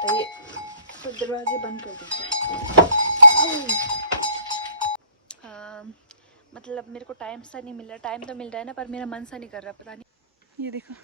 आता ये, तो दरवाजे बंद कर देते हैं। मतलब मेरे को टाइम सा नहीं मिल रहा, टाइम तो मिल रहा है ना, पर मेरा मन सा नहीं कर रहा, पता नहीं। ये देखो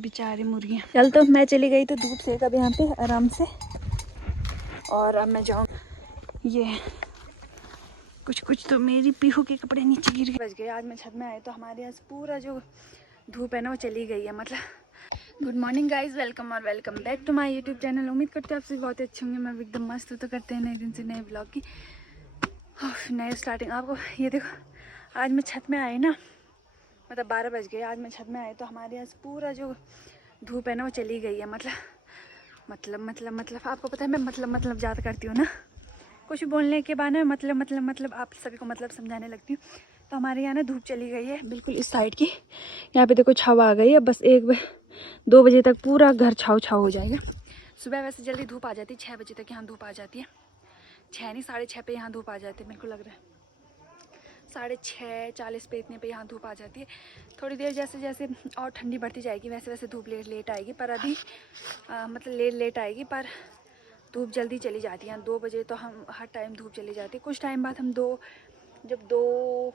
बेचारी मुर्गियाँ। कल तो मैं चली गई तो धूप सेक अब यहाँ पे आराम से, और अब मैं जाऊँ। ये कुछ तो मेरी पीहू के कपड़े नीचे गिर गए, बच गए। आज मैं छत में आई तो हमारे यहाँ पूरा जो धूप है ना वो चली गई है। मतलब गुड मॉर्निंग गाइज, वेलकम और welcome back to my YouTube channel. उम्मीद करते हैं आप सभी बहुत अच्छे होंगे। मैं एकदम मस्त तो करते हैं नए दिन से नए ब्लॉग की नए स्टार्टिंग। आपको ये देखो आज मैं छत में आई ना, मतलब 12 बज गए। आज मैं छत में आई तो हमारे यहाँ पूरा जो धूप है ना वो चली गई है। मतलब आपको पता है मैं मतलब ज़्यादा करती हूँ ना, कुछ बोलने के बाद ना मतलब आप सभी को मतलब समझाने लगती हूँ। तो हमारे यहाँ ना धूप चली गई है बिल्कुल इस साइड की। यहाँ पे देखो छाव आ गई है। बस 2 बजे तक पूरा घर छाव हो जाएगा। सुबह वैसे जल्दी धूप आ जाती है, 6 बजे तक यहाँ धूप आ जाती है। 6 नहीं 6:30 पे यहाँ धूप आ जाती है, मेरे को लग रहा है 6:40 पे इतने पे यहाँ धूप आ जाती है। थोड़ी देर जैसे जैसे और ठंडी बढ़ती जाएगी वैसे वैसे धूप लेट आएगी। पर अभी मतलब लेट आएगी, पर धूप जल्दी चली जाती है। 2 बजे तो हम हर टाइम धूप चली जाती है। कुछ टाइम बाद हम जब 2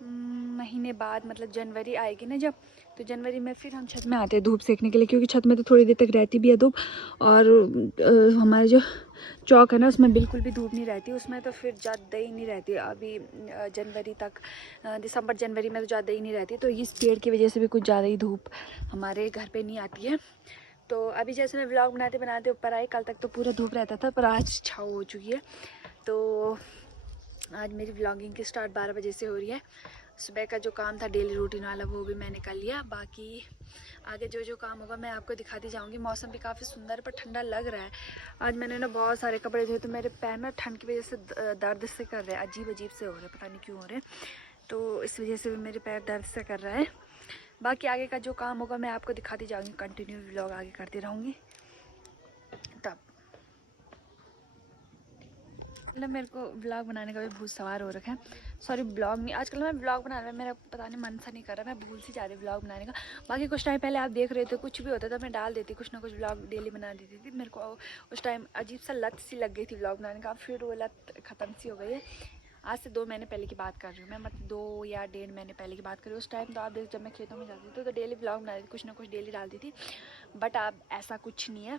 महीने बाद मतलब जनवरी आएगी ना जब, तो जनवरी में फिर हम छत में आते हैं धूप सेकने के लिए, क्योंकि छत में तो थोड़ी देर तक रहती भी है धूप। और हमारे जो चौक है ना उसमें बिल्कुल भी धूप नहीं रहती, उसमें तो फिर ज़्यादा ही नहीं रहती। अभी जनवरी तक, दिसंबर जनवरी में तो ज़्यादा ही नहीं रहती। तो इस पेड़ की वजह से भी कुछ ज़्यादा ही धूप हमारे घर पे नहीं आती है। तो अभी जैसे मैं व्लॉग बनाते ऊपर आई, कल तक तो पूरा धूप रहता था, पर आज छाव हो चुकी है। तो आज मेरी व्लॉगिंग की स्टार्ट 12 बजे से हो रही है। सुबह का जो काम था डेली रूटीन वाला वो भी मैंने कर लिया। बाकी आगे जो काम होगा मैं आपको दिखाती जाऊंगी। मौसम भी काफ़ी सुंदर पर ठंडा लग रहा है। आज मैंने ना बहुत सारे कपड़े धोए तो मेरे पैर ना ठंड की वजह से दर्द से कर रहे हैं, अजीब से हो रहे हैं, पता नहीं क्यों हो रहे हैं। तो इस वजह से भी मेरे पैर दर्द से कर रहा है। बाकी आगे का जो काम होगा मैं आपको दिखाती जाऊँगी, कंटिन्यू व्लॉग आगे करती रहूँगी। तब मतलब मेरे को व्लॉग बनाने का भी भूत सवार हो रखा है। सॉरी ब्लॉग नहीं, आजकल मैं व्लॉग बनाने में मेरा पता नहीं मन सा नहीं कर रहा, मैं भूल सी जा रही व्लॉग बनाने का। बाकी कुछ टाइम पहले आप देख रहे थे, कुछ भी होता था मैं डाल देती, कुछ ना कुछ व्लॉग डेली बना देती थी। मेरे को उस टाइम अजीब सा लत सी लग गई थी व्लॉग बनाने का, फिर वो लत ख़त्म सी हो गई है। आज से 2 महीने पहले की बात कर रही हूँ मैं, मतलब 2 या 1.5 महीने पहले की बात कर रही हूँ। उस टाइम तो आप देख जब मैं खेतों में जाती थी तो डेली व्लॉग बनाती थी, कुछ ना कुछ डेली डालती थी। बट अब ऐसा कुछ नहीं है।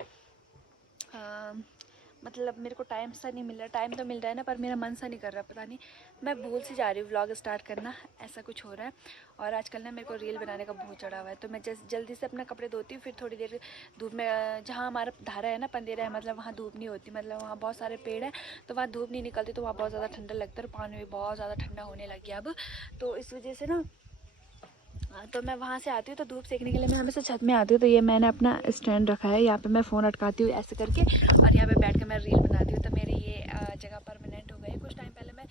मतलब मेरे को टाइम सा नहीं मिल रहा, टाइम तो मिल रहा है ना, पर मेरा मन सा नहीं कर रहा, पता नहीं मैं भूल सी जा रही हूँ व्लॉग स्टार्ट करना, ऐसा कुछ हो रहा है। और आजकल ना मेरे को रील बनाने का बहुत चढ़ा हुआ है। तो मैं जल्दी से अपना कपड़े धोती हूँ, फिर थोड़ी देर धूप में, जहाँ हमारा धारा है ना पंदेरा है, मतलब वहाँ धूप नहीं होती, मतलब वहाँ बहुत सारे पेड़ है तो वहाँ धूप नहीं निकलती, तो वहाँ बहुत ज़्यादा ठंडा लगता है और पानी भी बहुत ज़्यादा ठंडा होने लग गया अब। तो इस वजह से ना तो मैं वहाँ से आती हूँ तो धूप सेकने के लिए मैं हमेशा छत में आती हूँ। तो ये मैंने अपना स्टैंड रखा है, यहाँ पे मैं फ़ोन अटकाती हूँ ऐसे करके, और यहाँ पे बैठ कर मैं रील बनाती हूँ। तो मेरी ये जगह परमानेंट हो गई। कुछ टाइम पहले मैं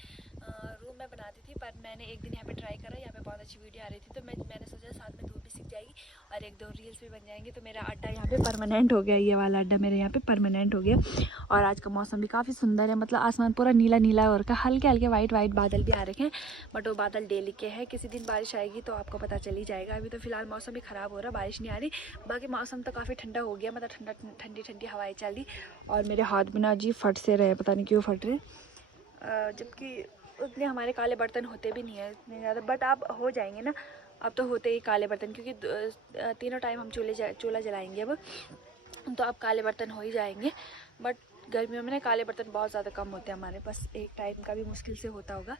रूम में बनाती थी, पर मैंने एक दिन यहाँ पे ट्राई करा, यहाँ पे बहुत अच्छी वीडियो आ रही थी, तो मैंने सोचा साथ में धूप भी सीख जाएगी और 1-2 रील्स भी बन जाएंगी। तो मेरा अड्डा यहाँ पे परमानेंट हो गया, ये वाला अड्डा मेरे यहाँ पे परमानेंट हो गया। और आज का मौसम भी काफ़ी सुंदर है, मतलब आसमान पूरा नीला नीला और का हल्के हल्के वाइट बादल भी आ रखे हैं। बट वो बादल डेली के हैं, किसी दिन बारिश आएगी तो आपको पता चल ही जाएगा। अभी तो फिलहाल मौसम भी ख़राब हो रहा, बारिश नहीं आ रही। बाकी मौसम तो काफ़ी ठंडा हो गया, मतलब ठंडी हवाएं चल रही। और मेरे हाथ बिना अजीब फट से रहे, पता नहीं क्यों फट रहे, जबकि उतने हमारे काले बर्तन होते भी नहीं है इतने ज़्यादा। बट अब हो जाएंगे ना, अब तो होते ही काले बर्तन, क्योंकि 3 टाइम हम चूल्हा जलाएंगे अब, तो अब काले बर्तन हो ही जाएंगे। बट गर्मियों में ना काले बर्तन बहुत ज़्यादा कम होते हैं हमारे पास, एक टाइम का भी मुश्किल से होता होगा,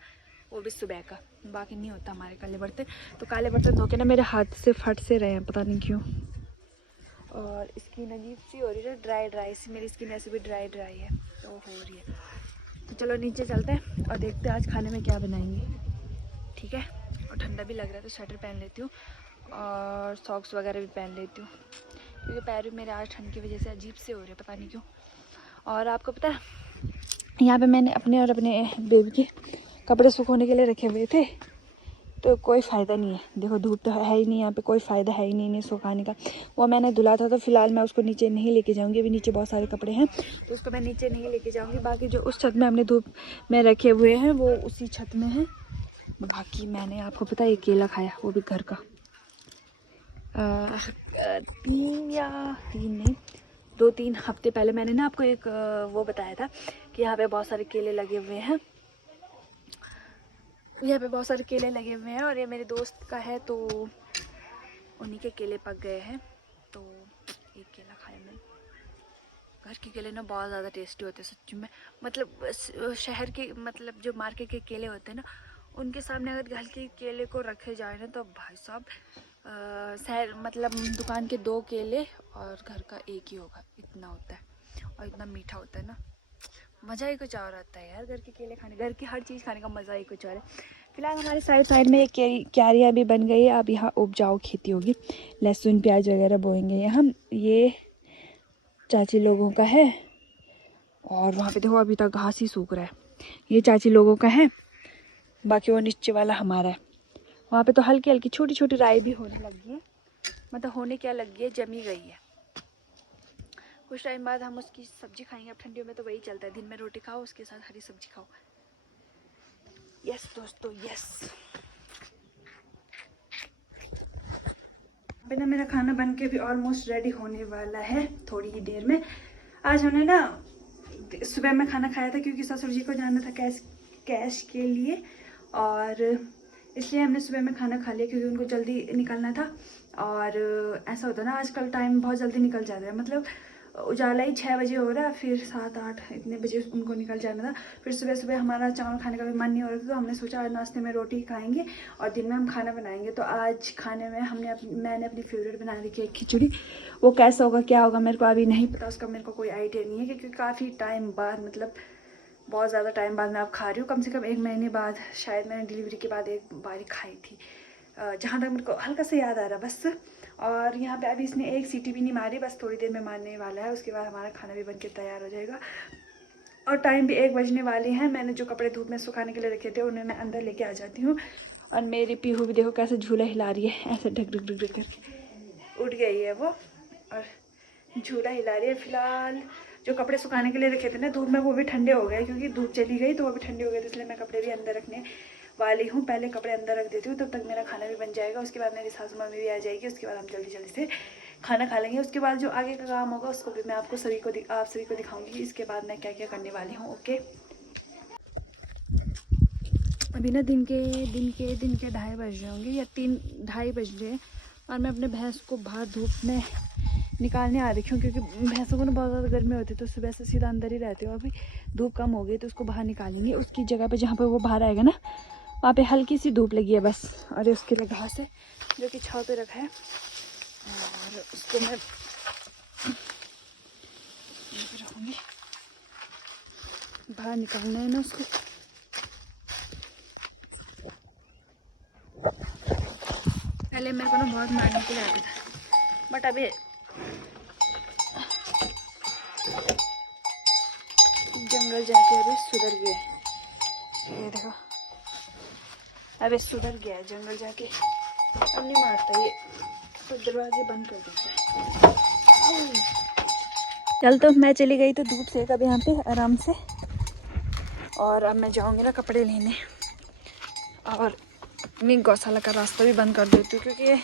वो भी सुबह का, बाकी नहीं होता हमारे काले बर्तन। तो काले बर्तन धो के ना मेरे हाथ से फट से रहे हैं, पता नहीं क्यों। और स्किन अजीब सी हो रही है, ड्राई सी, मेरी स्किन ऐसे भी ड्राई है तो हो रही है। तो चलो नीचे चलते हैं और देखते हैं आज खाने में क्या बनाएंगे, ठीक है। और ठंडा भी लग रहा है तो स्वेटर पहन लेती हूँ और सॉक्स वगैरह भी पहन लेती हूँ, क्योंकि पैर भी मेरे आज ठंड की वजह से अजीब से हो रहे हैं, पता नहीं क्यों। और आपको पता है यहाँ पे मैंने अपने और अपने बेबी के कपड़े सुखाने के लिए रखे हुए थे, तो कोई फ़ायदा नहीं है। देखो धूप तो है ही नहीं, यहाँ पे कोई फ़ायदा है ही नहीं इन्हें सुखाने का। वो मैंने धुला था तो फिलहाल मैं उसको नीचे नहीं लेके जाऊँगी, अभी नीचे बहुत सारे कपड़े हैं तो उसको मैं नीचे नहीं लेके जाऊँगी। बाकी जो उस छत में हमने धूप में रखे हुए हैं वो उसी छत में है। बाकी मैंने आपको पता है केला खाया, वो भी घर का 3 नहीं 2-3 हफ्ते पहले मैंने ना आपको एक वो बताया था कि यहाँ पे बहुत सारे केले लगे हुए हैं। यहाँ पे बहुत सारे केले लगे हुए हैं और ये मेरे दोस्त का है, तो उन्हीं के केले पक गए हैं। तो एक केला खाया मैंने। घर के केले ना बहुत ज़्यादा टेस्टी होते हैं सच में। मतलब शहर के मतलब जो मार्केट के केले होते हैं ना, उनके सामने अगर घर के केले को रखे जाए ना तो भाई साहब शहर मतलब दुकान के 2 केले और घर का एक ही होगा, इतना होता है और इतना मीठा होता है ना, मज़ा ही कुछ और आता है यार। घर के केले खाने, घर की हर चीज़ खाने का मज़ा ही कुछ और है। फिलहाल हमारे साइड में ये क्यारियाँ भी बन गई है। अब यहाँ उपजाऊ खेती होगी, लहसुन प्याज वगैरह बोएंगे यहाँ। ये चाची लोगों का है और वहाँ पे देखो अभी तक घास ही सूख रहा है। ये चाची लोगों का है, बाकी वो नीचे वाला हमारा है। वहाँ पे तो हल्की हल्की छोटी छोटी राई भी होने लगी है, मतलब होने क्या लगी है, जमी गई है। कुछ टाइम बाद हम उसकी सब्जी खाएंगे। अब ठंडियों में तो वही चलता है, दिन में रोटी खाओ उसके साथ हरी सब्जी खाओ। यस दोस्तों यस। अभी ना मेरा खाना बन के भी ऑलमोस्ट रेडी होने वाला है थोड़ी ही देर में। आज हमने ना सुबह में खाना खाया था क्योंकि ससुर जी को जाना था कैश के लिए, और इसलिए हमने सुबह में खाना खा लिया क्योंकि उनको जल्दी निकलना था। और ऐसा होता है ना आजकल टाइम बहुत जल्दी निकल जाता है, मतलब उजाला ही 6 बजे हो रहा है, फिर 7-8 इतने बजे उनको निकल जाना था। फिर सुबह सुबह हमारा चावल खाने का भी मन नहीं हो रहा था, तो हमने सोचा आज नाश्ते में रोटी खाएंगे और दिन में हम खाना बनाएंगे। तो आज खाने में मैंने अपनी फेवरेट बना रखी है खिचड़ी। वो कैसा होगा क्या होगा मेरे को अभी नहीं पता, उसका मेरे को कोई आइडिया नहीं है क्योंकि काफ़ी टाइम बाद, मतलब बहुत ज़्यादा टाइम बाद मैं अब खा रही हूँ। कम से कम 1 महीने बाद शायद मैंने डिलीवरी के बाद एक बार खाई थी, जहाँ तक मेरे को हल्का से याद आ रहा बस। और यहाँ पे अभी इसने एक सीटी भी नहीं मारी, बस थोड़ी देर में मारने वाला है, उसके बाद हमारा खाना भी बनके तैयार हो जाएगा। और टाइम भी 1 बजने वाले हैं। मैंने जो कपड़े धूप में सुखाने के लिए रखे थे उन्हें मैं अंदर लेके आ जाती हूँ। और मेरी पीहू भी देखो कैसे झूला हिला रही है, ऐसे ढक ढक ढक ढक करके उठ गई है वो और झूला हिला रही है। फिलहाल जो कपड़े सुखाने के लिए रखे थे ना धूप में, वो भी ठंडे हो गए क्योंकि धूप चली गई तो वो भी ठंडे हो गए, तो इसलिए मैं कपड़े भी अंदर रखने वाली हूँ। पहले कपड़े अंदर रख देती हूँ, तब तक मेरा खाना भी बन जाएगा। उसके बाद मेरी सासू मम्मी भी आ जाएगी, उसके बाद हम जल्दी जल्दी से खाना खा लेंगे। उसके बाद जो आगे का काम होगा उसको भी मैं आप सभी को दिखाऊंगी इसके बाद मैं क्या क्या करने वाली हूँ। ओके, अभी ना दिन के 2:30 बज रहे होंगे या 3-2:30 बज रहे हैं और मैं अपने भैंस को बाहर धूप में निकालने आ रखी हूँ क्योंकि भैंसों को ना बहुत ज़्यादा गर्मी होती है, तो सुबह से सीधा अंदर ही रहते हो। अभी धूप कम हो गई तो उसको बाहर निकालेंगे। उसकी जगह पे जहाँ पे वो बाहर आएगा ना, वहाँ पे हल्की सी धूप लगी है बस, और उसके लिए घास है जो कि छाँव पे रखा है और उसको मैं रखूँगी। बाहर निकालना है ना उसको। पहले मेरे को ना बहुत मारने के लिए आता था, बट अभी जंगल जाके अभी सुधर गया। ये देखो अभी सुधर गया है जंगल जाके, अब नहीं मारता ये, तो दरवाजे बंद कर देता है। चल तो मैं चली गई तो धूप सेक अब यहाँ पे आराम से, और अब मैं जाऊँगी ना कपड़े लेने और अपनी गौशाला का रास्ता भी बंद कर देती हूँ क्योंकि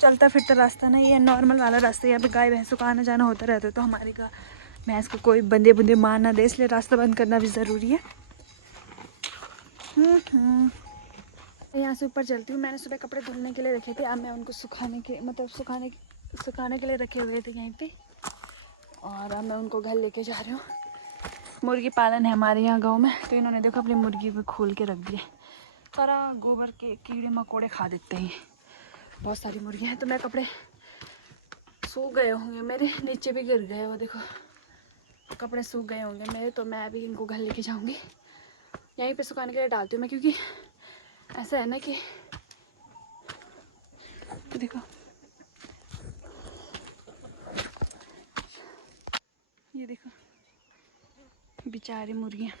चलता फिरता रास्ता ना, ये नॉर्मल वाला रास्ता, यहाँ पे गाय भैंसों का आना जाना होता रहता है, तो हमारी भैंस को कोई बंदे बुंदे मार ना दे, इसलिए रास्ता बंद करना भी ज़रूरी है। यहाँ से ऊपर चलती हूँ। मैंने सुबह कपड़े धुलने के लिए रखे थे, अब मैं उनको सुखाने के लिए रखे हुए थे यहीं पे, और अब मैं उनको घर लेके जा रही हूँ। मुर्गी पालन है हमारे यहाँ गाँव में, तो इन्होंने देखो अपनी मुर्गी भी खोल के रख दिए, सारा गोबर के कीड़े मकोड़े खा देते हैं। बहुत सारी मुर्गियाँ हैं, तो मैं कपड़े सूख गए होंगे मेरे, नीचे भी गिर गए, वो देखो कपड़े सूख गए होंगे मेरे, तो मैं अभी इनको घर लेके जाऊंगी। यहीं पे सुखाने के लिए डालती हूँ मैं, क्योंकि ऐसा है ना कि तो देखो ये देखो बेचारी मुर्गियाँ।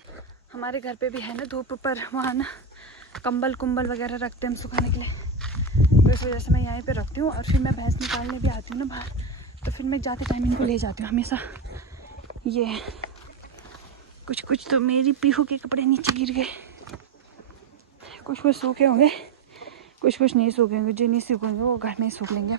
हमारे घर पे भी है ना धूप पर, वहाँ ना कंबल कुंबल वगैरह रखते हैं हम सुखाने के लिए, तो इस वजह से मैं यहीं पे रखती हूँ। और फिर मैं भैंस निकालने भी आती हूँ ना बाहर, तो फिर मैं जाते टाइम इनको ले जाती हूँ हमेशा। ये कुछ तो मेरी पीहू के कपड़े नीचे गिर गए, कुछ सूखे होंगे, कुछ नहीं सूखे होंगे। जो नहीं सूखेंगे वो घर में ही सूख लेंगे।